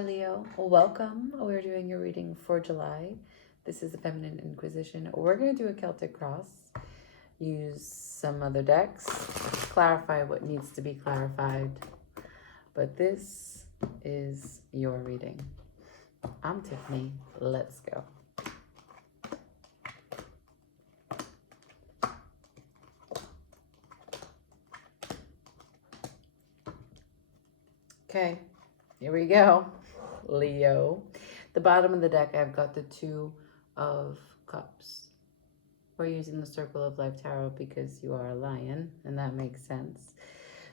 Hi Leo, welcome. We're doing your reading for July. This is the Feminine Inquisition. We're going to do a Celtic cross, use some other decks, clarify what needs to be clarified. But this is your reading. I'm Tiffany. Let's go. Okay, here we go. Leo. The bottom of the deck, I've got the Two of Cups. We're using the Circle of Life Tarot because you are a lion, and that makes sense.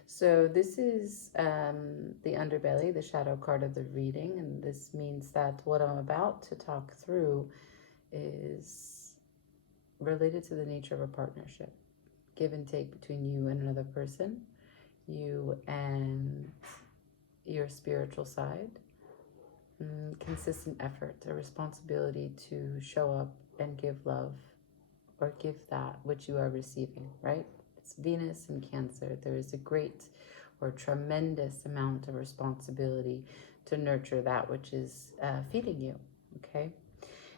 So this is the underbelly, the shadow card of the reading, and this means that what I'm about to talk through is related to the nature of a partnership. Give and take between you and another person, you and your spiritual side, consistent effort, a responsibility to show up and give love or give that which you are receiving, right? It's Venus and Cancer. There is a great or tremendous amount of responsibility to nurture that which is feeding you, okay?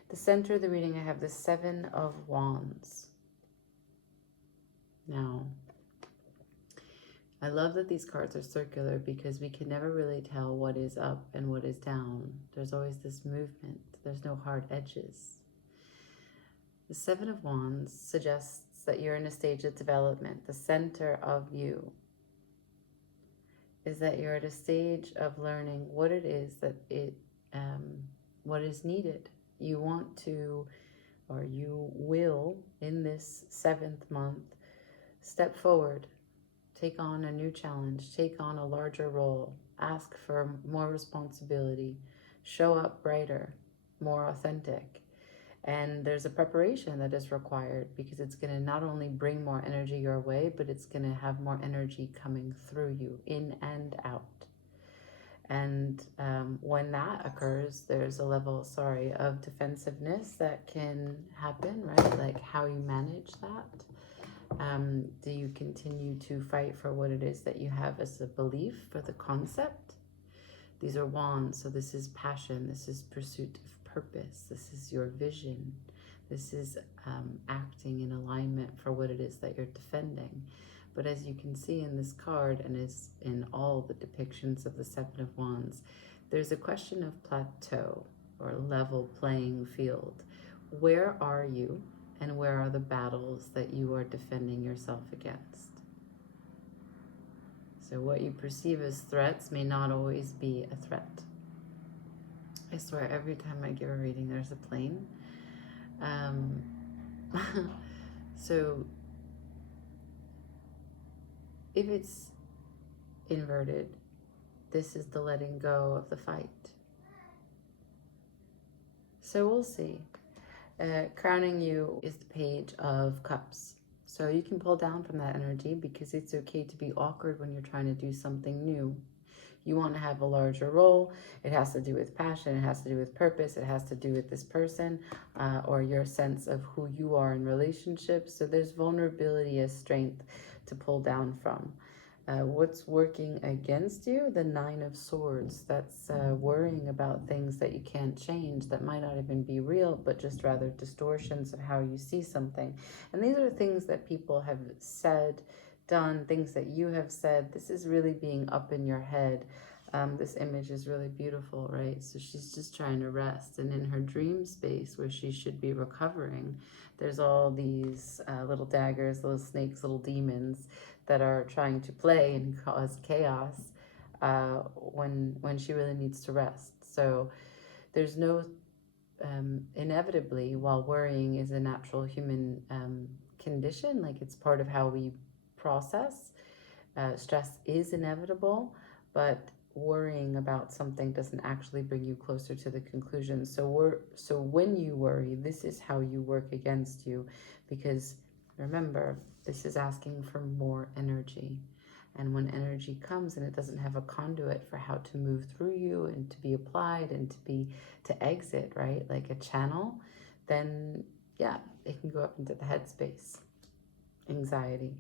The center of the reading, I have the Seven of Wands. Now, I love that these cards are circular because we can never really tell what is up and what is down. There's always this movement. There's no hard edges. The Seven of Wands suggests that you're in a stage of development. The center of you is that you're at a stage of learning what it is that what is needed. You want to, or you will, in this 7th month, step forward. Take on a new challenge, take on a larger role, ask for more responsibility, show up brighter, more authentic. And there's a preparation that is required because it's going to not only bring more energy your way, but it's going to have more energy coming through you, in and out. And when that occurs, there's a level, of defensiveness that can happen, right? Like how you manage that. Do you continue to fight for what it is that you have as a belief for the concept? These are wands, so this is passion, this is pursuit of purpose, this is your vision, this is acting in alignment for what it is that you're defending. But as you can see in this card, and is in all the depictions of the Seven of Wands, there's a question of plateau or level playing field. Where are you? And where are the battles that you are defending yourself against? So what you perceive as threats may not always be a threat. I swear every time I give a reading, there's a plane. So if it's inverted, this is the letting go of the fight. So we'll see. Crowning you is the Page of Cups. So you can pull down from that energy because it's okay to be awkward when you're trying to do something new. You want to have a larger role. It has to do with passion. It has to do with purpose. It has to do with this person or your sense of who you are in relationships. So there's vulnerability as strength to pull down from. What's working against you? The Nine of Swords. That's worrying about things that you can't change, that might not even be real, but just rather distortions of how you see something. And these are things that people have said, done, things that you have said. This is really being up in your head. This image is really beautiful, right? So she's just trying to rest. And in her dream space where she should be recovering, there's all these little daggers, little snakes, little demons that are trying to play and cause chaos when she really needs to rest. So there's no, inevitably, while worrying is a natural human condition, like it's part of how we process, stress is inevitable, but worrying about something doesn't actually bring you closer to the conclusion. So when you worry, this is how you work against you, because remember, this is asking for more energy. And when energy comes and it doesn't have a conduit for how to move through you and to be applied and to exit, right? Like a channel, then yeah, it can go up into the headspace. Anxiety.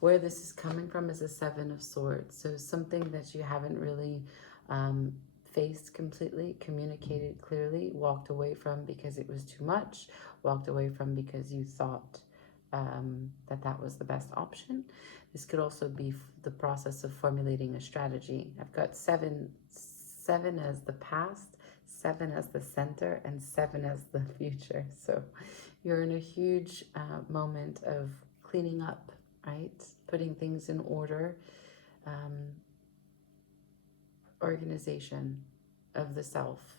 Where this is coming from is a Seven of Swords. So something that you haven't really faced completely, communicated clearly, walked away from because it was too much, walked away from because you thought that was the best option. This could also be the process of formulating a strategy. I've got seven as the past, 7 as the center, and 7 as the future. So you're in a huge moment of cleaning up, right? Putting things in order, organization of the self.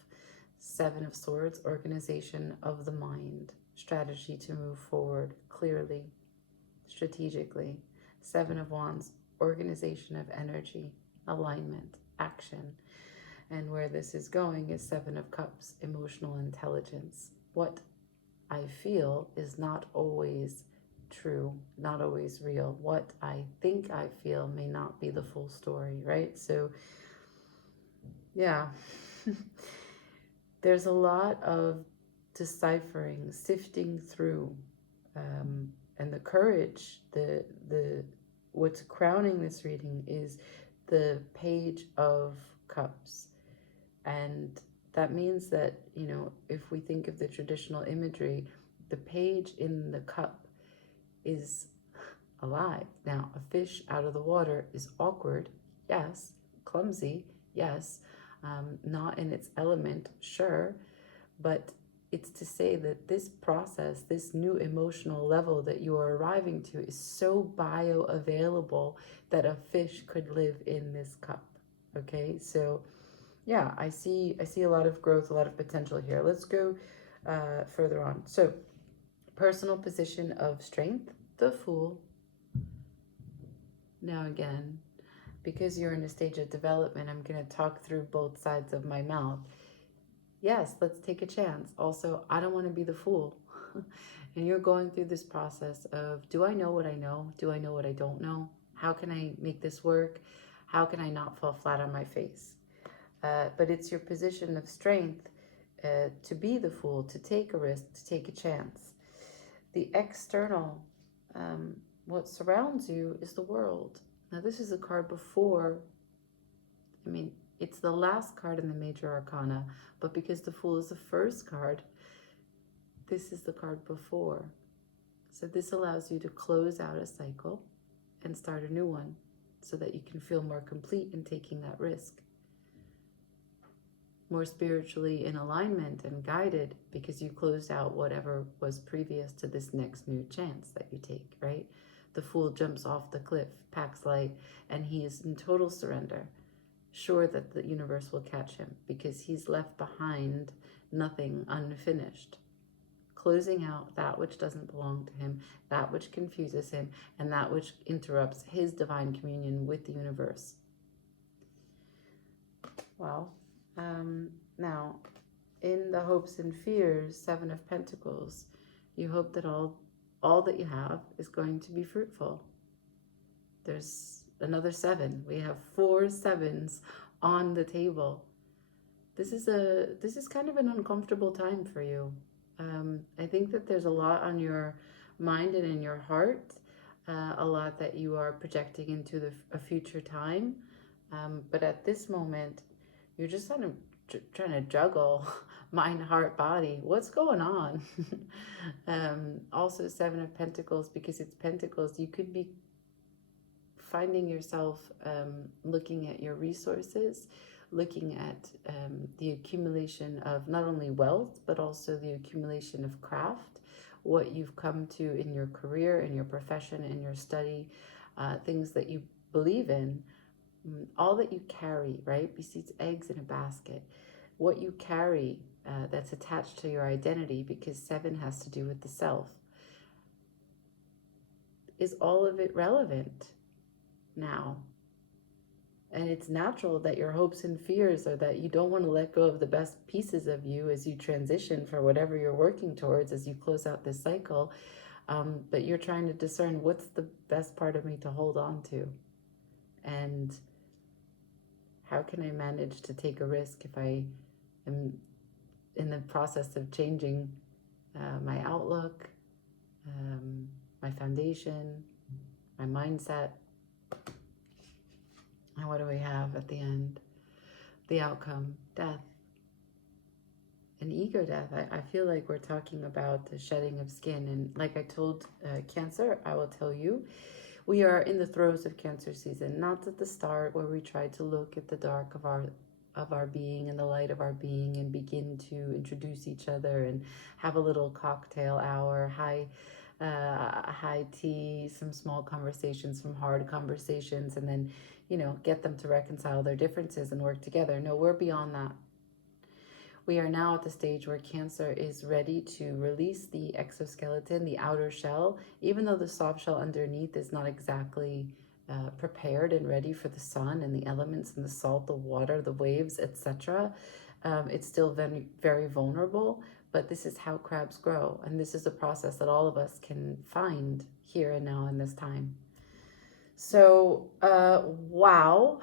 7 of Swords, organization of the mind, strategy to move forward clearly, strategically. 7 of Wands, organization of energy, alignment, action. And where this is going is 7 of Cups, emotional intelligence. What I feel is not always true, not always real. What I think I feel may not be the full story, right? So, yeah. There's a lot of deciphering, sifting through, and the courage, what's crowning this reading is the Page of Cups. And that means that, you know, if we think of the traditional imagery, the page in the cup is alive. Now, a fish out of the water is awkward, yes. Clumsy, yes. Not in its element, sure. But it's to say that this process, this new emotional level that you are arriving to is so bioavailable that a fish could live in this cup. Okay, so yeah, I see a lot of growth, a lot of potential here. Let's go further on. So, personal position of strength, the Fool. Now again, because you're in a stage of development, I'm going to talk through both sides of my mouth. Yes, let's take a chance. Also, I don't want to be the fool. And you're going through this process of, do I know what I know? Do I know what I don't know? How can I make this work? How can I not fall flat on my face? But it's your position of strength to be the fool, to take a risk, to take a chance. The external, what surrounds you is the world. Now, this is a card before, it's the last card in the major arcana, but because the Fool is the first card, this is the card before. So this allows you to close out a cycle and start a new one so that you can feel more complete in taking that risk. More spiritually in alignment and guided because you closed out whatever was previous to this next new chance that you take, right? The Fool jumps off the cliff, packs light, and he is in total surrender, sure that the universe will catch him because he's left behind nothing unfinished, closing out that which doesn't belong to him, that which confuses him, and that which interrupts his divine communion with the universe. Well, now, in the hopes and fears, 7 of Pentacles, you hope that all that you have is going to be fruitful. There's another 7. We have 4 7s on the table. This is kind of an uncomfortable time for you. I think that there's a lot on your mind and in your heart, a lot that you are projecting into a future time. But at this moment, you're just kind of trying to juggle mind, heart, body. What's going on? Also 7 of Pentacles, because it's Pentacles, you could be finding yourself looking at your resources, looking at the accumulation of not only wealth, but also the accumulation of craft, what you've come to in your career, in your profession, in your study, things that you believe in, all that you carry, right? Besides eggs in a basket, what you carry that's attached to your identity, because 7 has to do with the self. Is all of it relevant now? And it's natural that your hopes and fears are that you don't want to let go of the best pieces of you as you transition for whatever you're working towards as you close out this cycle. But you're trying to discern what's the best part of me to hold on to. And how can I manage to take a risk if I am in the process of changing my outlook, my foundation, my mindset? And what do we have at the end? the outcome, death, an ego death. I feel like we're talking about the shedding of skin. And like I told Cancer, I will tell you, we are in the throes of Cancer season, not at the start where we try to look at the dark of our being and the light of our being and begin to introduce each other and have a little cocktail hour, high tea, some small conversations, some hard conversations, and then, get them to reconcile their differences and work together. No, we're beyond that. We are now at the stage where Cancer is ready to release the exoskeleton, the outer shell, even though the soft shell underneath is not exactly prepared and ready for the sun and the elements and the salt, the water, the waves, etc. It's still very, very vulnerable, but this is how crabs grow. And this is a process that all of us can find here and now in this time. So, wow.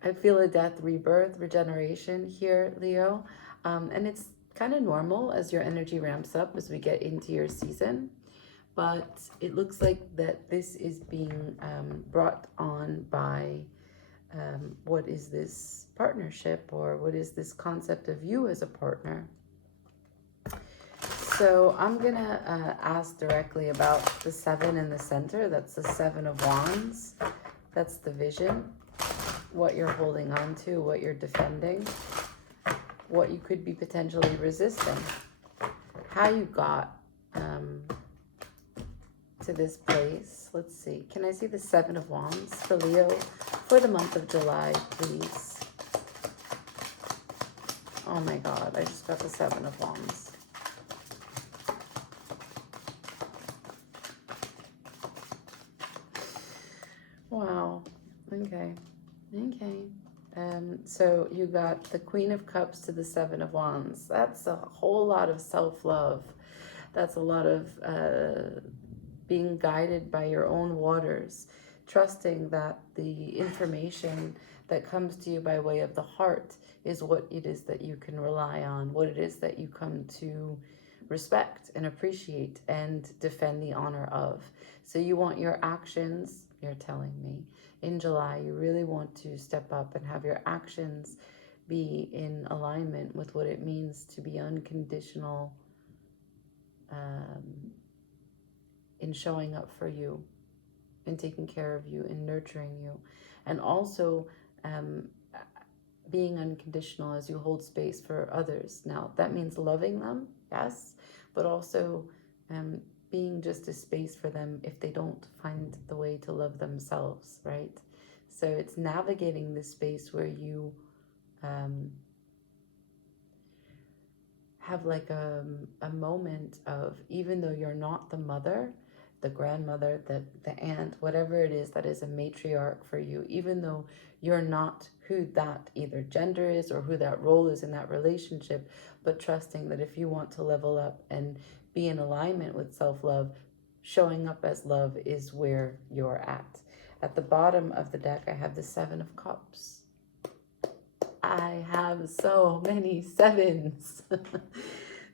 I feel a death, rebirth, regeneration here, Leo. And it's kind of normal as your energy ramps up as we get into your season. But it looks like that this is being brought on by what is this partnership, or what is this concept of you as a partner? So I'm going to ask directly about the 7 in the center. That's the 7 of Wands. That's the vision. What you're holding on to, what you're defending, what you could be potentially resisting, how you got to this place. Let's see. Can I see the 7 of Wands for Leo for the month of July, please? Oh my God, I just got the 7 of Wands. Wow. Okay. So you got the Queen of Cups to the 7 of Wands. That's a whole lot of self-love. That's a lot of being guided by your own waters, trusting that the information that comes to you by way of the heart is what it is that you can rely on, what it is that you come to respect and appreciate and defend the honor of. So you want your actions, you're telling me, in July, you really want to step up and have your actions be in alignment with what it means to be unconditional in showing up for you, in taking care of you, in nurturing you, and also being unconditional as you hold space for others. Now, that means loving them, yes, but also being just a space for them if they don't find the way to love themselves, right? So it's navigating this space where you have like a moment of, even though you're not the mother, the grandmother, the aunt, whatever it is that is a matriarch for you, even though you're not who that either gender is or who that role is in that relationship, but trusting that if you want to level up and be in alignment with self-love, showing up as love is where you're at. At the bottom of the deck, I have the 7 of Cups. I have so many 7s.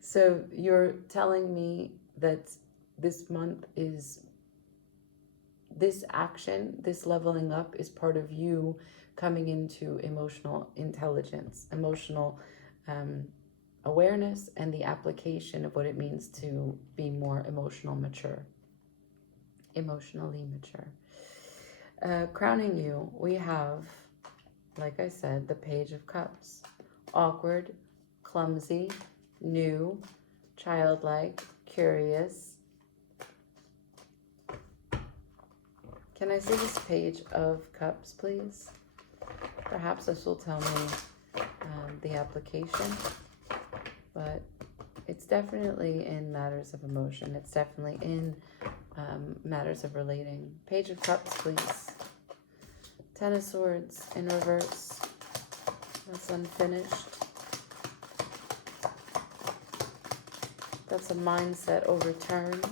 So you're telling me that this month is, this action, this leveling up is part of you coming into emotional intelligence, emotional awareness, and the application of what it means to be more emotionally mature. Crowning you, we have, like I said, the Page of Cups. Awkward, clumsy, new, childlike, curious. Can I see this Page of Cups, please? Perhaps this will tell me the application, but it's definitely in matters of emotion. It's definitely in matters of relating. Page of Cups, please. 10 of Swords in reverse. That's unfinished. That's a mindset overturned.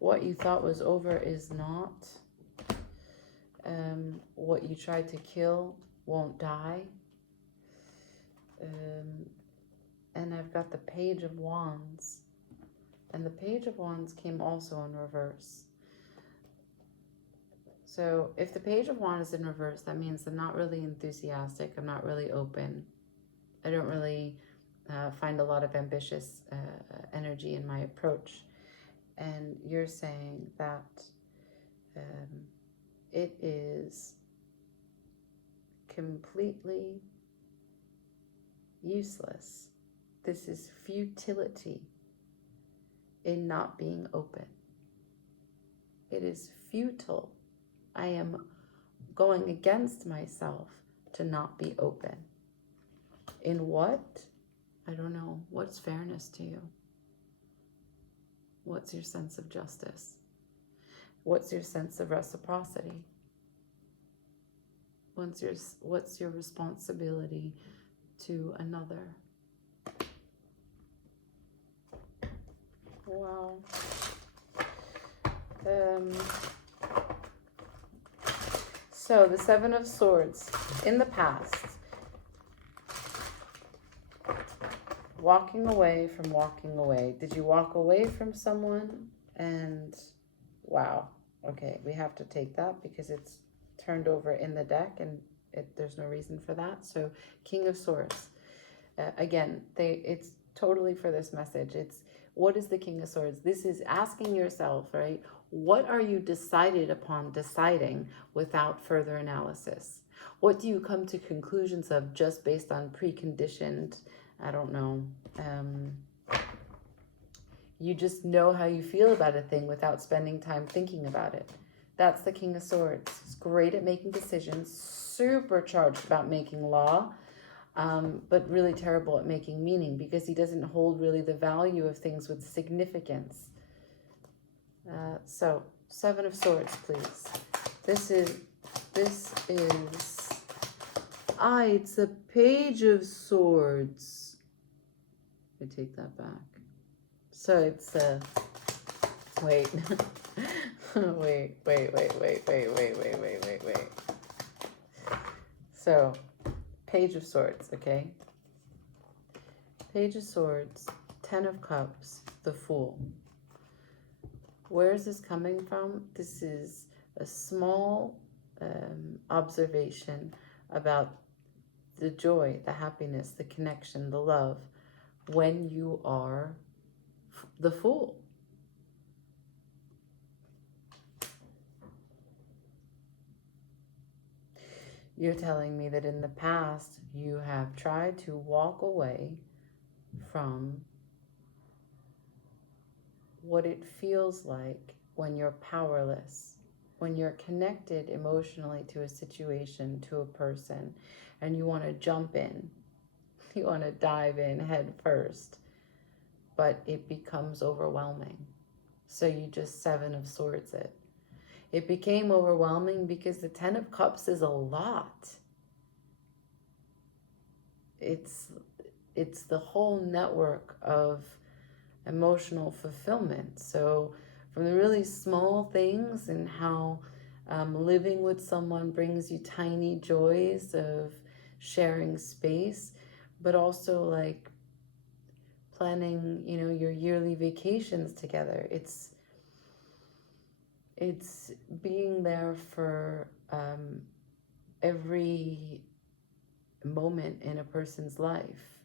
What you thought was over is not. What you tried to kill won't die. And I've got the Page of Wands. And the Page of Wands came also in reverse. So if the Page of Wands is in reverse, that means I'm not really enthusiastic. I'm not really open. I don't really find a lot of ambitious energy in my approach. And you're saying that it is completely useless. This is futility in not being open. It is futile. I am going against myself to not be open. In what? I don't know. What's fairness to you? What's your sense of justice? What's your sense of reciprocity? What's your responsibility to another? Wow. So the Seven of Swords in the past, walking away from walking away. Did you walk away from someone and wow, okay, we have to take that because it's turned over in the deck and there's no reason for that. So King of Swords, again, it's totally for this message. It's what is the King of Swords? This is asking yourself, right? What are you decided upon deciding without further analysis? What do you come to conclusions of just based on preconditioned, I don't know, you just know how you feel about a thing without spending time thinking about it. That's the King of Swords. He's great at making decisions, super charged about making law, but really terrible at making meaning because he doesn't hold really the value of things with significance. So, Seven of Swords, please. It's a Page of Swords. I take that back. So it's wait. wait. So, Page of Swords, okay? Page of Swords, Ten of Cups, the Fool. Where is this coming from? This is a small observation about the joy, the happiness, the connection, the love when you are the Fool. You're telling me that in the past you have tried to walk away from what it feels like when you're powerless, when you're connected emotionally to a situation, to a person, and you want to jump in, you want to dive in head first, but it becomes overwhelming. So you just Seven of Swords it. It became overwhelming because the Ten of Cups is a lot. It's the whole network of emotional fulfillment. So from the really small things and how living with someone brings you tiny joys of sharing space, but also like planning, your yearly vacations together. It's being there for every moment in a person's life.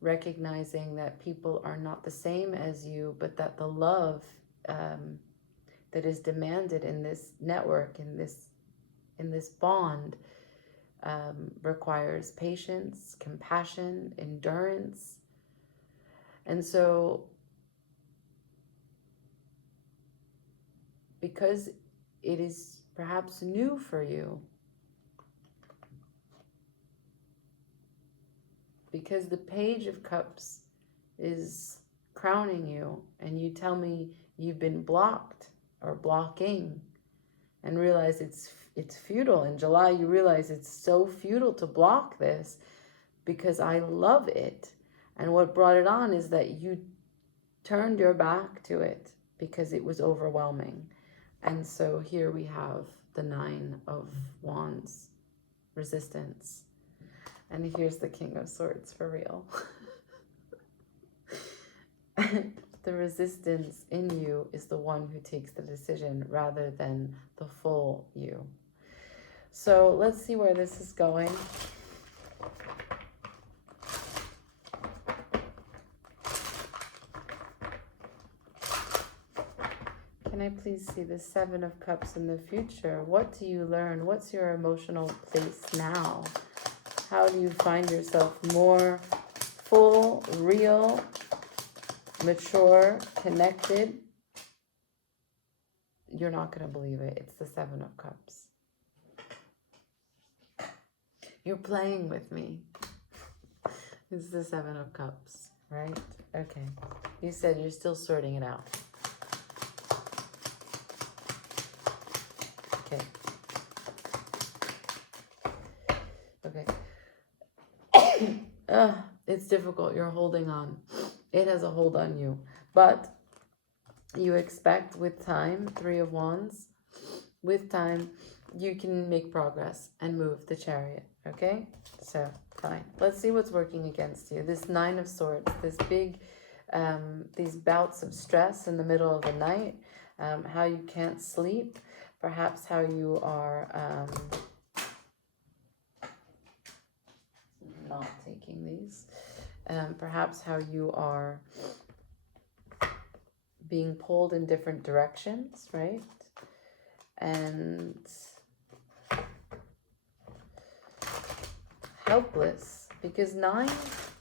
Recognizing that people are not the same as you, but that the love that is demanded in this network, in this bond, requires patience, compassion, endurance. And so, because it is perhaps new for you, because the Page of Cups is crowning you, and you tell me you've been blocked or blocking, and realize it's futile. In July, you realize it's so futile to block this because I love it. And what brought it on is that you turned your back to it because it was overwhelming. And so here we have the Nine of Wands, resistance. And here's the King of Swords for real. the resistance in you is the one who takes the decision rather than the full you. So let's see where this is going. Can I please see the Seven of Cups in the future? What do you learn? What's your emotional place now? How do you find yourself more full, real, mature, connected? You're not going to believe it. It's the Seven of Cups. You're playing with me. It's the Seven of Cups, right? Okay. You said you're still sorting it out. Okay. It's difficult. You're holding on. It has a hold on you. But you expect with time, Three of Wands, with time, you can make progress and move the Chariot. Okay? So, fine. Let's see what's working against you. This Nine of Swords, this big, these bouts of stress in the middle of the night, how you can't sleep, perhaps how you are not taking these, perhaps how you are being pulled in different directions, right? And helpless, because 9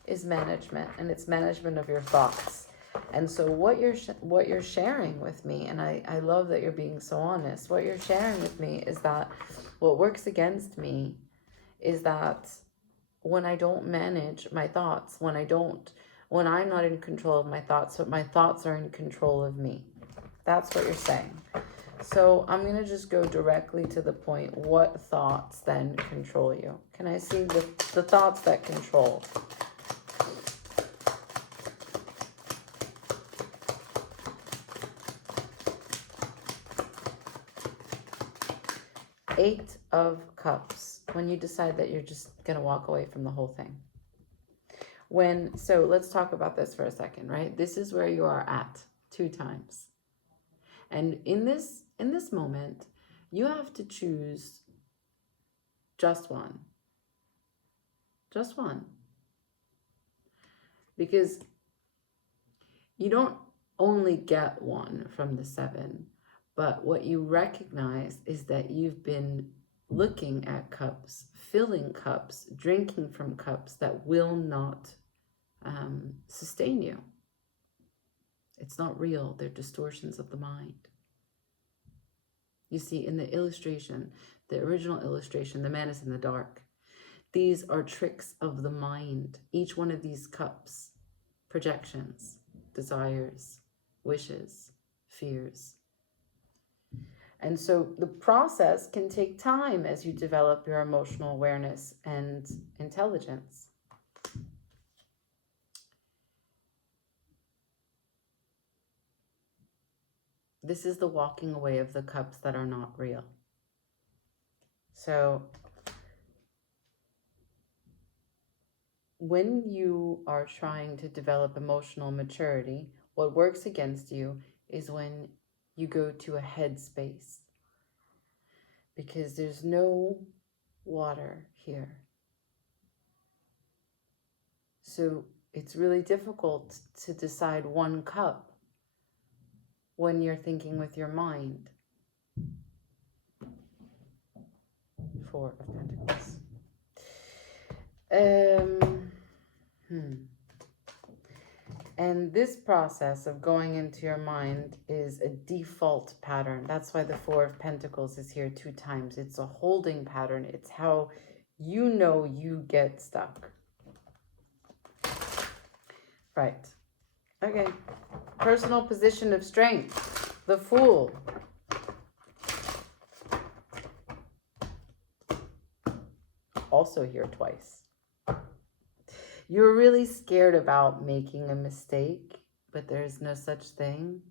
is management, and it's management of your thoughts. And so what you're sharing with me, and I love that you're being so honest, what you're sharing with me is that what works against me is that when I don't manage my thoughts, when I'm not in control of my thoughts, but my thoughts are in control of me. That's what you're saying. So I'm going to just go directly to the point. What thoughts then control you? Can I see the thoughts that control? Eight of Cups. When you decide that you're just going to walk away from the whole thing. So let's talk about this for a second, right? This is where you are at 2 times. And in this moment, you have to choose just one. Just one. Because you don't only get one from the 7, but what you recognize is that you've been looking at cups, filling cups, drinking from cups that will not sustain you. It's not real. They're distortions of the mind. You see, in the illustration, the original illustration, the man is in the dark. These are tricks of the mind. Each one of these cups, projections, desires, wishes, fears. And so the process can take time as you develop your emotional awareness and intelligence. This is the walking away of the cups that are not real. So when you are trying to develop emotional maturity, what works against you is when you go to a headspace, because there's no water here. So it's really difficult to decide one cup when you're thinking with your mind. 4 of Pentacles. And this process of going into your mind is a default pattern. That's why the 4 of Pentacles is here 2 times. It's a holding pattern. It's how you know you get stuck. Right. Okay. Personal position of strength. The Fool. Also here twice. You're really scared about making a mistake, but there's no such thing.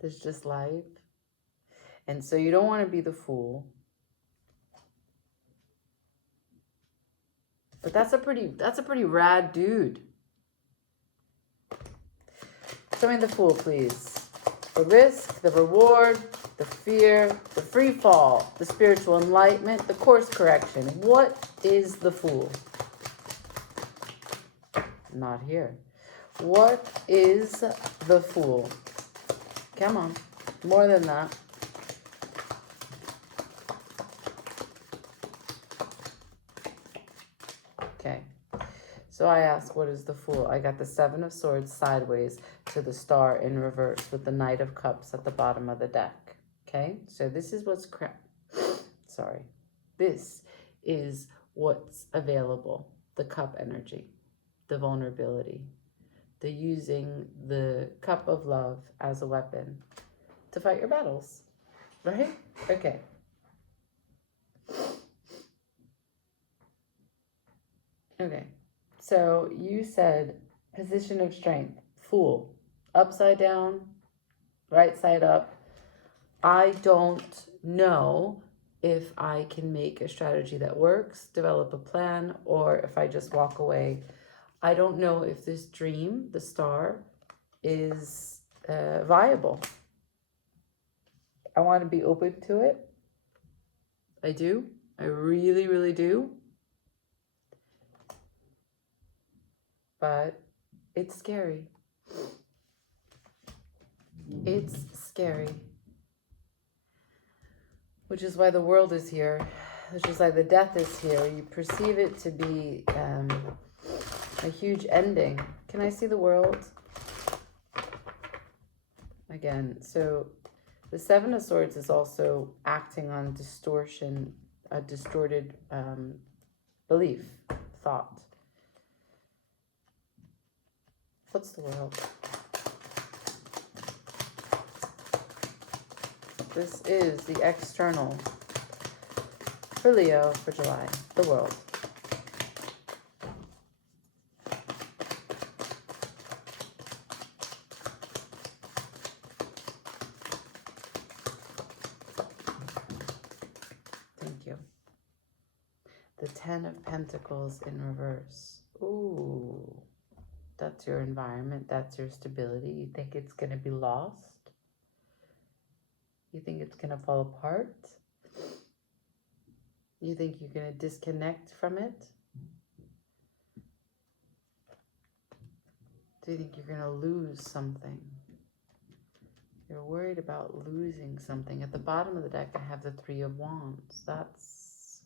There's just life. And so you don't want to be the fool. But that's a pretty rad dude. Show me the Fool, please. The risk, the reward, the fear, the free fall, the spiritual enlightenment, the course correction. What is the Fool? Not here. What is the Fool? Come on. More than that. Okay. So I ask, what is the Fool? I got the Seven of Swords sideways to the Star in reverse with the Knight of Cups at the bottom of the deck. Okay? So this is what's sorry. This is what's available. The Cup energy, the vulnerability, the using the cup of love as a weapon to fight your battles. Right? Okay. Okay. So you said position of strength, Fool, upside down, right side up. I don't know if I can make a strategy that works, develop a plan, or if I just walk away. I don't know if this dream, the star, is viable. I want to be open to it. I do. I really, really do. But it's scary. It's scary. Which is why the world is here. Which is why the death is here. You perceive it to be a huge ending. Can I see the world? Again, so the Seven of Swords is also acting on distortion, a distorted belief, thought. What's the world? This is the external for Leo for July, the world. Thank you. The Ten of Pentacles in reverse. Ooh. That's your environment. That's your stability. You think it's going to be lost? You think it's going to fall apart? You think you're going to disconnect from it? Do you think you're going to lose something? You're worried about losing something. At the bottom of the deck, I have the Three of Wands. That's,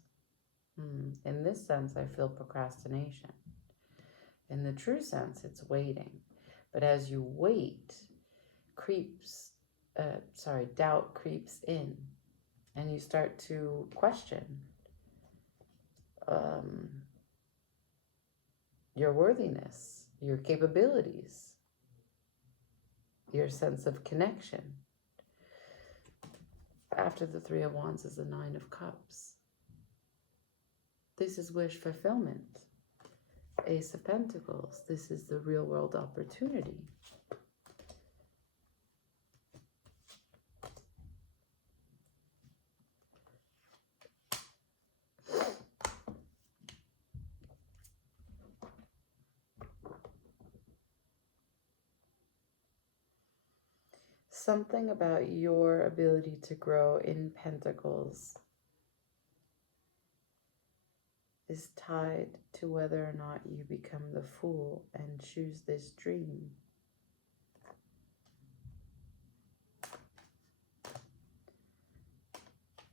in this sense, I feel procrastination. In the true sense, it's waiting. But as you wait, doubt creeps in. And you start to question your worthiness, your capabilities, your sense of connection. After the Three of Wands is the Nine of Cups. This is wish fulfillment. Ace of Pentacles. This is the real world opportunity. Something about your ability to grow in Pentacles is tied to whether or not you become the Fool and choose this dream.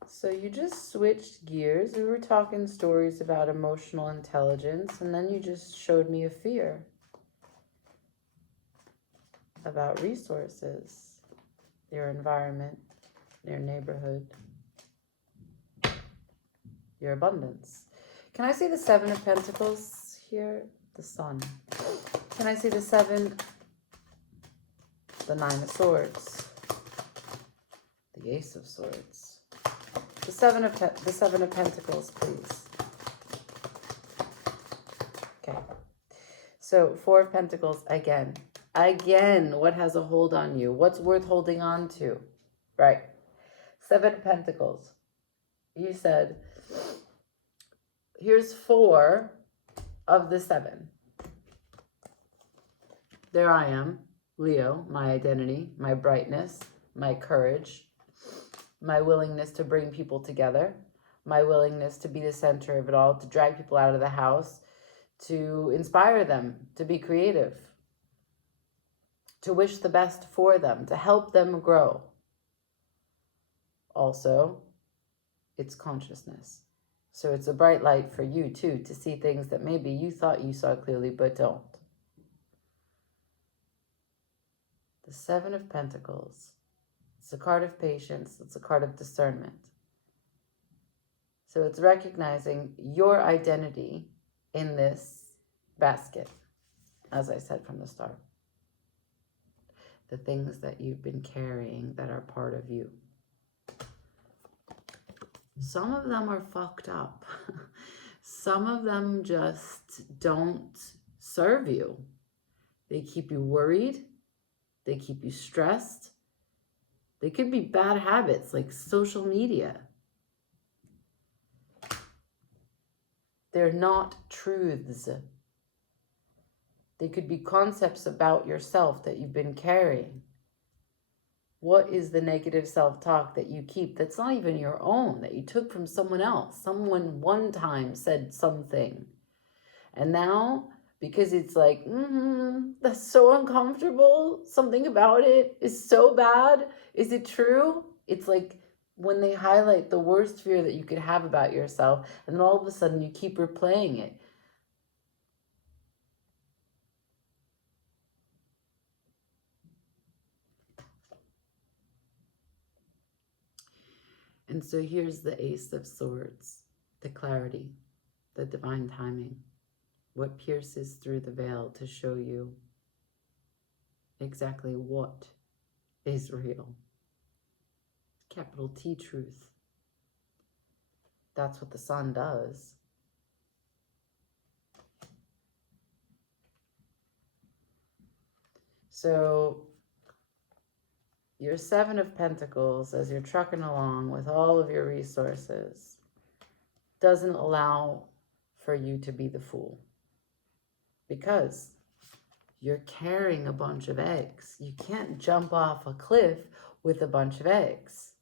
So you just switched gears. We were talking stories about emotional intelligence, and then you just showed me a fear about resources, your environment, your neighborhood, your abundance. Can I see the Seven of Pentacles here? The Sun. Can I see the Seven? The Nine of Swords. The Ace of Swords. The Seven of Pentacles, please. Okay. So, Four of Pentacles again. Again, what has a hold on you? What's worth holding on to? Right. Seven of Pentacles. You said, here's 4 of the 7. There I am. Leo, my identity, my brightness, my courage, my willingness to bring people together, my willingness to be the center of it all, to drag people out of the house, to inspire them, to be creative, to wish the best for them, to help them grow. Also, it's consciousness. So it's a bright light for you too, to see things that maybe you thought you saw clearly but don't. The Seven of Pentacles. It's a card of patience. It's a card of discernment. So it's recognizing your identity in this basket, as I said from the start. The things that you've been carrying that are part of you. Some of them are fucked up. Some of them just don't serve you. They keep you worried. They keep you stressed. They could be bad habits like social media. They're not truths. They could be concepts about yourself that you've been carrying. What is the negative self-talk that you keep that's not even your own, that you took from someone else? Someone one time said something. And now, because it's like, that's so uncomfortable, something about it is so bad. Is it true? It's like when they highlight the worst fear that you could have about yourself, and then all of a sudden you keep replaying it. And so here's the Ace of Swords, the clarity, the divine timing, what pierces through the veil to show you exactly what is real. Capital T truth. That's what the sun does. So your Seven of Pentacles, as you're trucking along with all of your resources, doesn't allow for you to be the fool. Because you're carrying a bunch of eggs. You can't jump off a cliff with a bunch of eggs.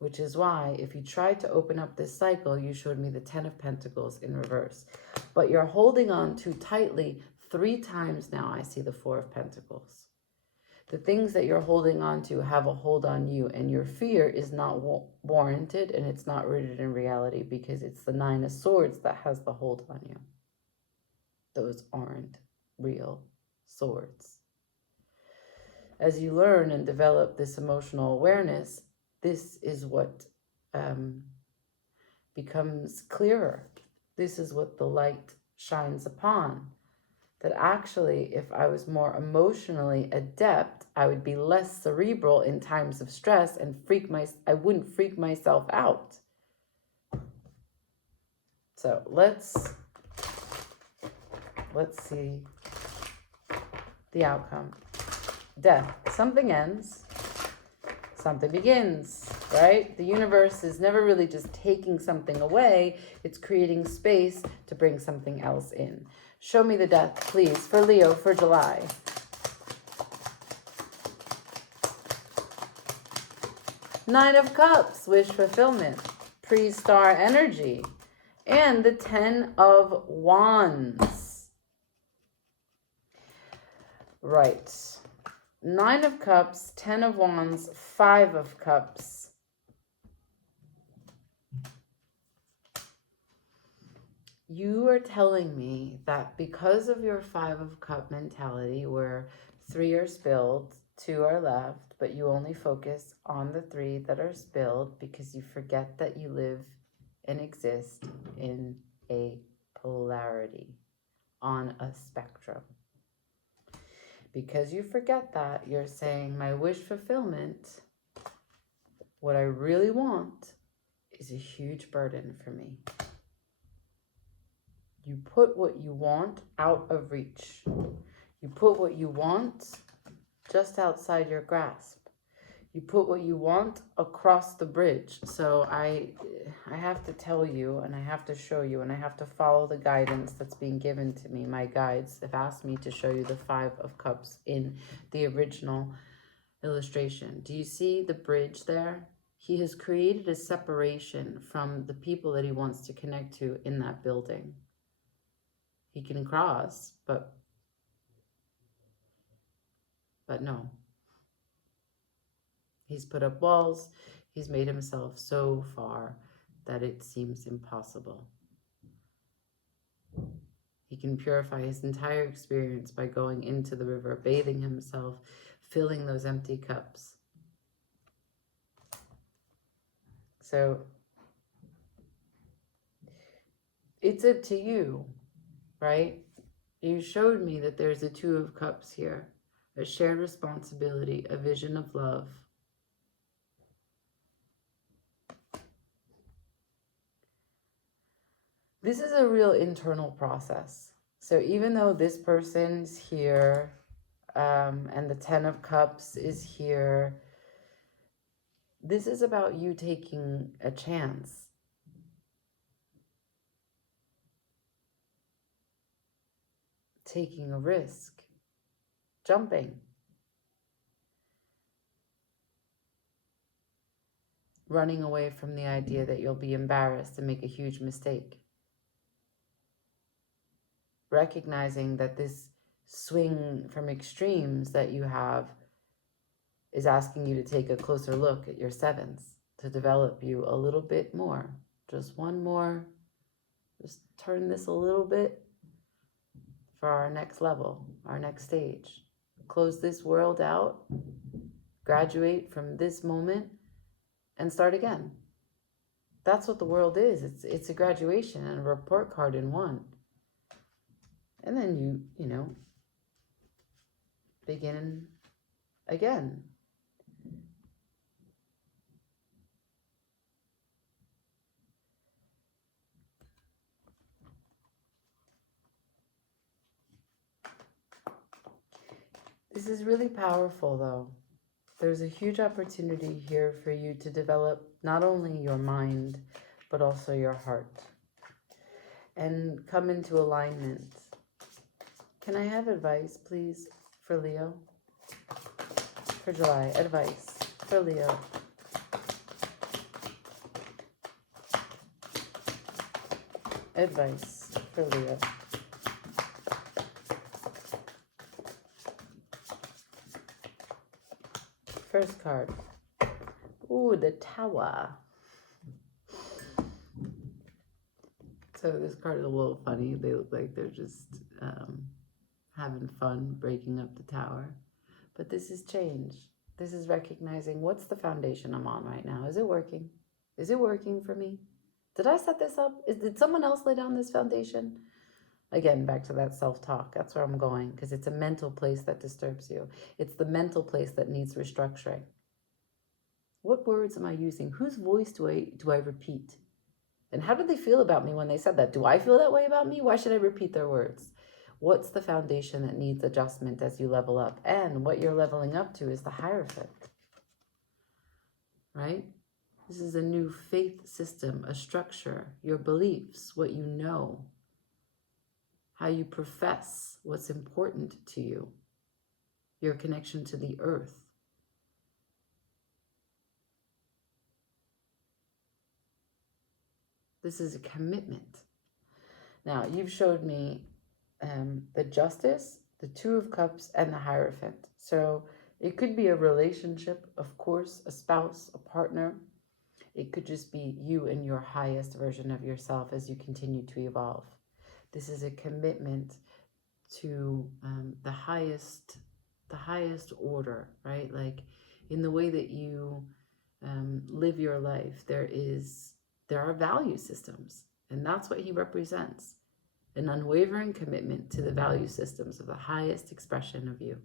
Which is why, if you tried to open up this cycle, you showed me the Ten of Pentacles in reverse. But you're holding on too tightly. 3 times now I see the Four of Pentacles. The things that you're holding on to have a hold on you, and your fear is not warranted, and it's not rooted in reality, because it's the Nine of Swords that has the hold on you. Those aren't real swords. As you learn and develop this emotional awareness, this is what becomes clearer. This is what the light shines upon. That actually, if I was more emotionally adept, I would be less cerebral in times of stress and I wouldn't freak myself out. So let's see the outcome. Death. Something ends, something begins, right? The universe is never really just taking something away. It's creating space to bring something else in. Show me the death, please, for Leo for July. Nine of Cups, wish fulfillment, pre-star energy, and the Ten of Wands. Right. Nine of Cups, Ten of Wands, Five of Cups. You are telling me that because of your Five of Cup mentality, where 3 are spilled, 2 are left, but you only focus on the 3 that are spilled because you forget that you live and exist in a polarity, on a spectrum. Because you forget that, you're saying, my wish fulfillment, what I really want, is a huge burden for me. You put what you want out of reach. You put what you want just outside your grasp. You put what you want across the bridge. So I have to tell you, and I have to show you, and I have to follow the guidance that's being given to me. My guides have asked me to show you the 5 of Cups in the original illustration. Do you see the bridge there? He has created a separation from the people that he wants to connect to in that building. He can cross, but no. He's put up walls. He's made himself so far that it seems impossible. He can purify his entire experience by going into the river, bathing himself, filling those empty cups. So it's up to you, right? You showed me that there's a 2 of Cups here, a shared responsibility, a vision of love. This is a real internal process. So even though this person's here, and the 10 of Cups is here, this is about you taking a chance. Taking a risk. Jumping. Running away from the idea that you'll be embarrassed and make a huge mistake. Recognizing that this swing from extremes that you have is asking you to take a closer look at your 7s, to develop you a little bit more. Just one more. Just turn this a little bit for our next level, our next stage. Close this world out, graduate from this moment, and start again. That's what the world is. It's a graduation and a report card in one. And then you know, begin again. This is really powerful, though. There's a huge opportunity here for you to develop not only your mind, but also your heart. And come into alignment. Can I have advice, please, for Leo? For July, advice for Leo. Advice for Leo. First card. Ooh, the Tower. So this card is a little funny. They look like they're just having fun breaking up the tower. But this is change. This is recognizing what's the foundation I'm on right now. Is it working? Is it working for me? Did I set this up? Did someone else lay down this foundation? Again, back to that self-talk. That's where I'm going, because it's a mental place that disturbs you. It's the mental place that needs restructuring. What words am I using? Whose voice do I repeat? And how did they feel about me when they said that? Do I feel that way about me? Why should I repeat their words? What's the foundation that needs adjustment as you level up? And what you're leveling up to is the Hierophant, right? This is a new faith system, a structure, your beliefs, what you know, how you profess what's important to you, your connection to the earth. This is a commitment. Now, you've showed me the Justice, the 2 of Cups, and the Hierophant. So it could be a relationship, of course, a spouse, a partner. It could just be you and your highest version of yourself as you continue to evolve. This is a commitment to the highest order, right? Like in the way that you live your life, there are value systems, and that's what he represents. An unwavering commitment to the value systems of the highest expression of you.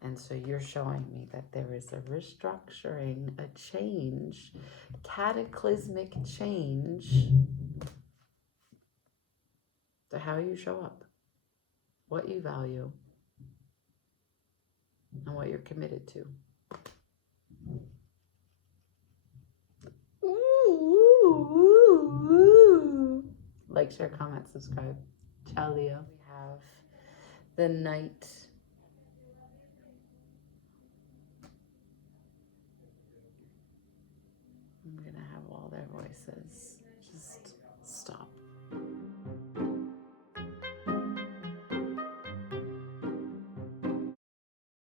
And so you're showing me that there is a restructuring, a change, cataclysmic change to how you show up, what you value, and what you're committed to. Like, share, comment, subscribe. Ciao, Leo. We have the Knight. I'm gonna have all their voices.